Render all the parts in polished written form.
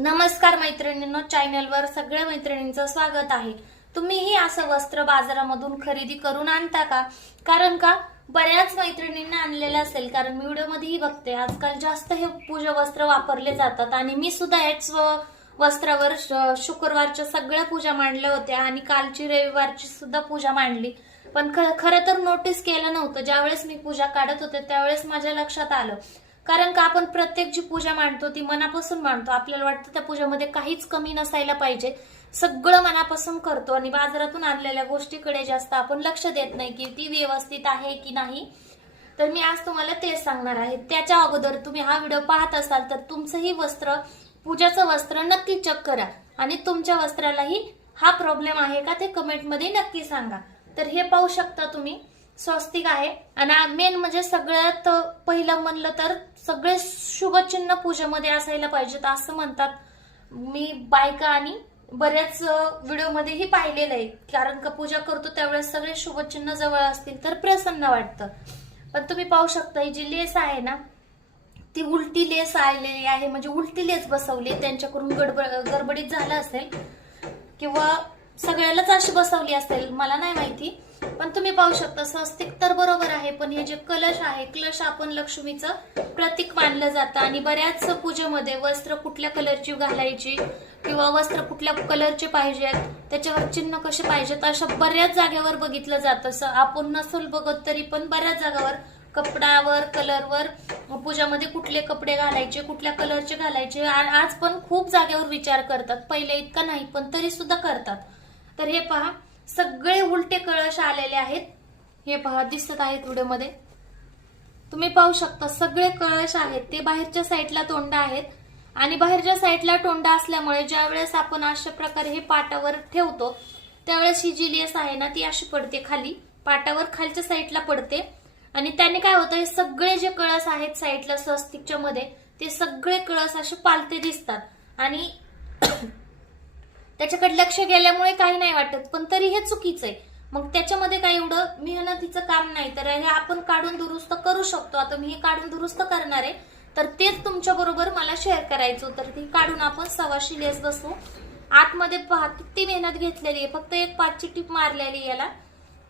नमस्कार मैत्रिणींनो, चॅनलवर सगळ्या मैत्रिणींचं स्वागत आहे। तुम्हीही असं वस्त्र बाजारामधून खरेदी करून आणता का? कारण का बऱ्याच मैत्रिणींना आणलेलं असेल, कारण मी व्हिडिओमध्येही बघते आजकाल जास्त हे पूजा वस्त्र वापरले जातात आणि मी सुद्धा याच वस्त्रावर शुक्रवारच्या सगळ्या पूजा मांडल्या होत्या आणि कालची रविवारची सुद्धा पूजा मांडली। पण खरं तर नोटीस केलं नव्हतं। ज्यावेळेस मी पूजा काढत होते त्यावेळेस माझ्या लक्षात आलं, कारण का आपण प्रत्येक जी पूजा मांडतो ती मनापासून मांडतो। आपल्याला वाटतं त्या पूजेमध्ये काहीच कमी नसायला पाहिजे, सगळं मनापासून करतो आणि बाजारातून आणलेल्या गोष्टीकडे जास्त आपण लक्ष देत नाही की ती व्यवस्थित आहे की नाही। तर मी आज तुम्हाला तेच सांगणार आहे। त्याच्या अगोदर तुम्ही हा व्हिडिओ पाहत असाल तर तुमचंही वस्त्र, पूजाचं वस्त्र नक्की चेक करा आणि तुमच्या वस्त्रालाही हा प्रॉब्लेम आहे का ते कमेंट मध्ये नक्की सांगा। तर हे पाहू शकता तुम्ही, स्वस्तिक आहे आणि मेन म्हणजे सगळ्यात पहिलं म्हणलं तर सगळे शुभचिन्ह पूजेमध्ये असायला पाहिजेत असं म्हणतात। मी बायका आणि बऱ्याच व्हिडिओमध्येही पाहिलेलं आहे, कारण का पूजा करतो त्यावेळेस सगळे शुभचिन्ह जवळ असतील तर प्रसन्न वाटतं। पण तुम्ही पाहू शकता ही जी लेस आहे ना, ती उलटी लेस आलेली आहे, म्हणजे उलटी लेस बसवली। त्यांच्याकडून गडबडीत झालं असेल किंवा सगळ्यालाच अशी बसवली असेल, मला नाही माहिती। पण तुम्ही पाहू शकता स्वस्तिक तर बरोबर आहे, पण हे जे कलश आहे, कलश आपण लक्ष्मीचं प्रतीक मानलं जातं आणि बऱ्याच पूजेमध्ये वस्त्र कुठल्या कलरची घालायची किंवा वस्त्र कुठल्या कलरचे पाहिजेत, त्याच्यावर चिन्ह कसे पाहिजेत, अशा बऱ्याच जागेवर बघितलं जातं। आपण नसूल बघत तरी पण बऱ्याच जागावर कपड्यावर, कलरवर पूजामध्ये कुठले कपडे घालायचे, कुठल्या कलरचे घालायचे आज पण खूप जागेवर विचार करतात। पहिले इतका नाही पण तरी सुद्धा करतात। तर हे पहा, सगळे उलटे कळश आलेले आहेत। हे पहा, दिसत आहेत व्हिडिओमध्ये, तुम्ही पाहू शकता सगळे कळश आहेत ते बाहेरच्या साईडला तोंड आहेत आणि बाहेरच्या साईडला तोंड असल्यामुळे ज्यावेळेस आपण अशा प्रकारे हे पाटावर ठेवतो त्यावेळेस ही जी लेस आहे ना ती अशी पडते खाली, पाटावर खालच्या साईडला पडते आणि त्याने काय होतं, हे सगळे जे कळस आहेत साईडला स्वस्तिकच्या मध्ये ते सगळे कळस असे पालते दिसतात आणि त्याच्याकडे लक्ष गेल्यामुळे काही नाही वाटत, पण तरी हे चुकीचं आहे। मग त्याच्यामध्ये काही एवढं मेहनतीचं काम नाही, तर हे आपण काढून दुरुस्त करू शकतो। आता मी हे काढून दुरुस्त करणार आहे, तर तेच तुमच्या बरोबर मला शेअर करायचं। तर ती काढून आपण सवाशी लेस बसवू। आतमध्ये पहा किती मेहनत घेतलेली आहे, फक्त एक 5ची टिप मारलेली याला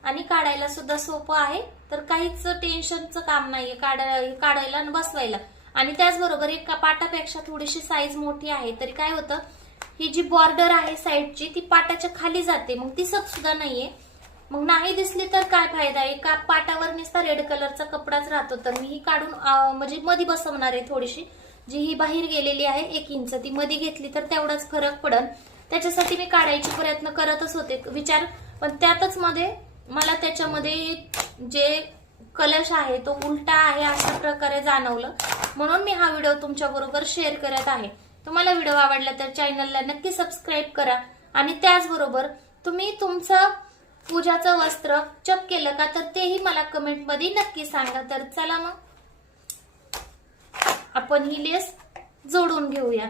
आणि काढायला सुद्धा सोपं आहे। तर काहीच टेन्शनचं काम नाहीये काढायला आणि बसवायला। आणि त्याचबरोबर एक पाटापेक्षा थोडीशी साईज मोठी आहे, तरी काय होतं, ही जी बॉर्डर आहे साईडची ती पाटाच्या खाली जाते, मग दिसत सुद्धा नाहीये। मग नाही दिसली तर काय फायदा, एका पाटावर नुसता रेड कलरचा कपडाच राहतो। तर मी ही काढून म्हणजे मध्ये बसवणार आहे थोडीशी, जी ही बाहेर गेलेली आहे 1 इंच, ती मध्ये घेतली तर तेवढाच फरक पडल। त्याच्यासाठी मी काढायचे प्रयत्न करतच होते विचार, पण त्यातच मध्ये मला त्याच्यामध्ये जे कलश आहे तो उलटा आहे अशा प्रकारे जाणवलं, म्हणून मी हा व्हिडिओ तुमच्या बरोबर शेअर करत आहे। तुम्हाला व्हिडिओ आवडला तर चॅनलला नक्की सबस्क्राईब करा आणि त्याचबरोबर तुम्ही तुमचं पूजाचं वस्त्र चेक केलं का तर तेही मला कमेंट मध्ये नक्की सांगा। तर चला मग आपण ही लेस जोडून घेऊया।